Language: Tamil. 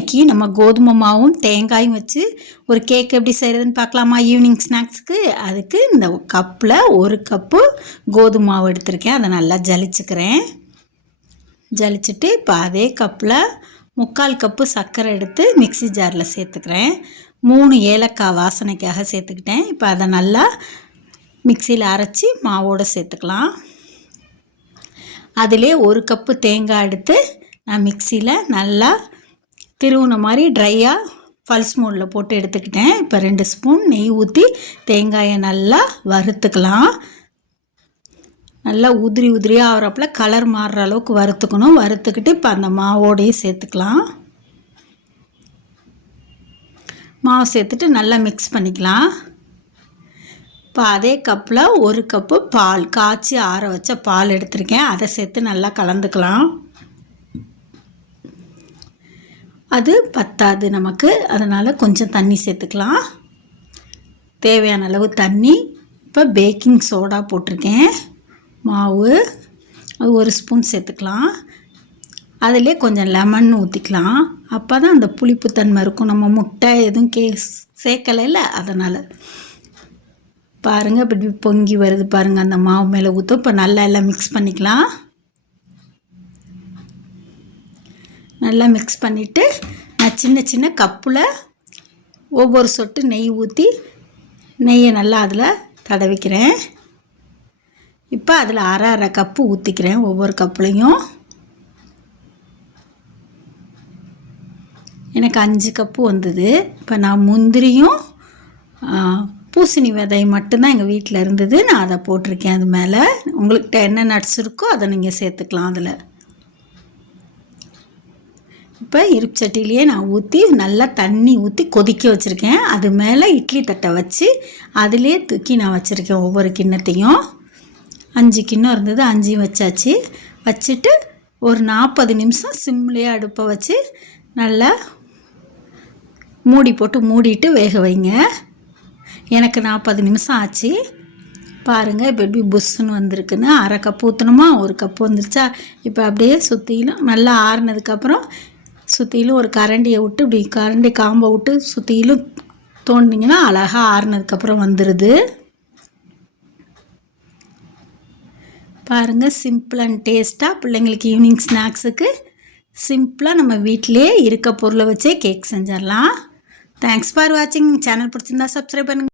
இன்றைக்கி நம்ம கோதுமை மாவும் தேங்காயும் வச்சு ஒரு கேக் எப்படி செய்கிறதுன்னு பார்க்கலாமா? ஈவினிங் ஸ்நாக்ஸுக்கு. அதுக்கு இந்த கப்பில் 1 கப்பு கோதுமை மாவு எடுத்திருக்கேன். அதை நல்லா ஜலிச்சுக்கிறேன். ஜலிச்சுட்டு இப்போ அதே கப்பில் 3/4 கப்பு சர்க்கரை எடுத்து மிக்ஸி ஜாரில் சேர்த்துக்கிறேன். 3 ஏலக்காய் வாசனைக்காக சேர்த்துக்கிட்டேன். இப்போ அதை நல்லா மிக்சியில் அரைச்சி மாவோடு சேர்த்துக்கலாம். அதிலே 1 கப்பு தேங்காய் எடுத்து நான் மிக்சியில் நல்லா திருவுன மாதிரி ட்ரையாக பல்ஸ் மோடில் போட்டு எடுத்துக்கிட்டேன். இப்போ 2 ஸ்பூன் நெய் ஊற்றி தேங்காயை நல்லா வறுத்துக்கலாம். நல்லா உதிரியாக ஆகிறப்பில் கலர் மாறுற அளவுக்கு வறுத்துக்கணும். வறுத்துக்கிட்டு இப்போ அந்த மாவோடையே சேர்த்துக்கலாம். மாவு சேர்த்துட்டு நல்லா மிக்ஸ் பண்ணிக்கலாம். இப்போ அதே கப்பில் 1 கப்பு பால் காய்ச்சி ஆற வச்ச பால் எடுத்திருக்கேன். அதை சேர்த்து நல்லா கலந்துக்கலாம். அது பத்தாது நமக்கு, அதனால் கொஞ்சம் தண்ணி சேர்த்துக்கலாம். தேவையான அளவு தண்ணி. இப்போ பேக்கிங் சோடா போட்டிருக்கேன். மாவு அது 1 ஸ்பூன் சேர்த்துக்கலாம். அதிலே கொஞ்சம் லெமன் ஊற்றிக்கலாம். அப்போ தான் அந்த புளிப்புத்தன்மை இருக்கும். நம்ம முட்டை எதுவும் சேர்க்கலைல்ல, அதனால். பாருங்கள் இப்படி பொங்கி வருது பாருங்கள். அந்த மாவு மேலே ஊற்றும். இப்போ நல்லா எல்லாம் மிக்ஸ் பண்ணிக்கலாம். நல்லா மிக்ஸ் பண்ணிவிட்டு நான் சின்ன கப்பில் ஒவ்வொரு சொட்டு நெய் ஊற்றி நெய்யை நல்லா அதில் தடவிக்கிறேன். இப்போ அதில் அரை கப்பு ஊற்றிக்கிறேன் ஒவ்வொரு கப்புலையும். எனக்கு 5 கப்பு வந்தது. இப்போ நான் முந்திரியும் பூசணி விதை மட்டும்தான் எங்கள் வீட்டில் இருந்தது. நான் அதை போட்டிருக்கேன். அது மேலே உங்கள்கிட்ட என்ன நட்ஸ் இருக்கோ அதை நீங்கள் சேர்த்துக்கலாம் அதில். இப்போ இருப்பு சட்டிலேயே நான் ஊற்றி நல்லா தண்ணி ஊற்றி கொதிக்க வச்சுருக்கேன். அது மேலே இட்லி தட்டை வச்சு அதிலே தூக்கி நான் வச்சுருக்கேன் ஒவ்வொரு கிண்ணத்தையும். 5 கிண்ணம் இருந்தது, 5 வச்சாச்சு. வச்சுட்டு ஒரு 40 நிமிஷம் சிம்லேயே அடுப்பை வச்சு நல்லா மூடி போட்டு மூடிட்டு வேக வைங்க. எனக்கு 40 நிமிஷம் ஆச்சு. பாருங்கள் இப்போ எப்படி புஷ்ஷுன்னு வந்திருக்குன்னு. அரை கப்பு ஊற்றணுமா, 1 கப்பு வந்துருச்சா. இப்போ அப்படியே சுற்றிலும் நல்லா ஆறுனதுக்கப்புறம் சுற்றிலும் ஒரு கரண்டியை விட்டு இப்படி கரண்டி காம்பை விட்டு சுற்றிலும் தோண்டிங்கன்னா அழகாக ஆறுனதுக்கப்புறம் வந்துடுது. பாருங்கள் சிம்பிள் அண்ட் டேஸ்ட்டாக பிள்ளைங்களுக்கு ஈவினிங் ஸ்நாக்ஸுக்கு சிம்பிளாக நம்ம வீட்டிலே இருக்க பொருளை வச்சே கேக் செஞ்சிடலாம். தேங்க்ஸ் ஃபார் வாட்சிங். சேனல் பிடிச்சிருந்தா சப்ஸ்கிரைப் பண்ணுங்கள்.